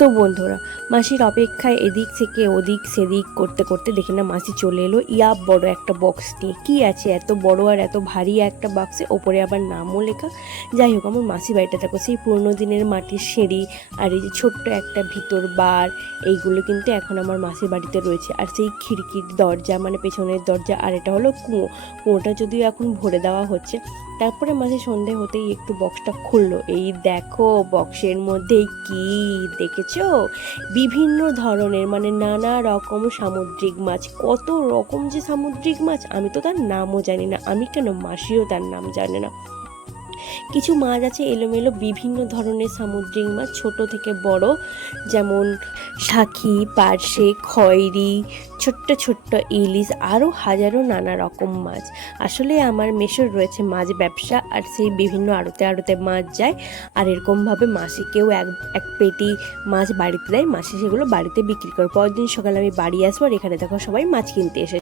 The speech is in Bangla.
তো বন্ধুরা, মাসির অপেক্ষায় এদিক থেকে ওদিক সেদিক করতে করতে দেখি না মাসি চলে এলো বড় একটা বক্স নিয়ে। কি আছে এত বড় আর এত ভারী একটা বক্সে, ওপরে আবার নামও লেখা। যাই হোক, আমার মাসি বাড়িটা দেখো, সেই পুরোনো দিনের মাটির সিঁড়ি আর এই যে ছোট্ট একটা ভিতর বার, এইগুলো কিন্তু এখন আমার মাসির বাড়িতে রয়েছে। আর সেই খিড়কির দরজা, মানে পেছনের দরজা, আর এটা হলো কুয়োটা যদিও এখন ভরে দেওয়া হচ্ছে। তারপরে মাঝে সন্ধে হতেই একটু বক্সটা খুললো, এই দেখো বক্সের মধ্যে কি দেখেছো? বিভিন্ন ধরনের, মানে নানা রকম সামুদ্রিক মাছ। কত রকম যে সামুদ্রিক মাছ, আমি তো তার নামও জানি না। আমি কেন, মাসিও তার নাম জানে না। কিছু মাছ আছে এলোমেলো, বিভিন্ন ধরনের সামুদ্রিক মাছ, ছোট থেকে বড়, যেমন শাখি, পার্শে, খয়েরি, ছোট্ট ছোট্ট ইলিশ, আরও হাজারো নানা রকম মাছ। আসলে আমার মেশোর রয়েছে মাছ ব্যবসা, আর সেই বিভিন্ন আড়তে আড়তে মাছ যায়। আর এরকমভাবে মাসিকেও এক এক পেটি মাছ বাড়িতে দেয়, মাসি সেগুলো বাড়িতে বিক্রি করে। পরের দিন সকালে আমি বাড়ি আসবো, আর এখানে দেখো সবাই মাছ কিনতে এসে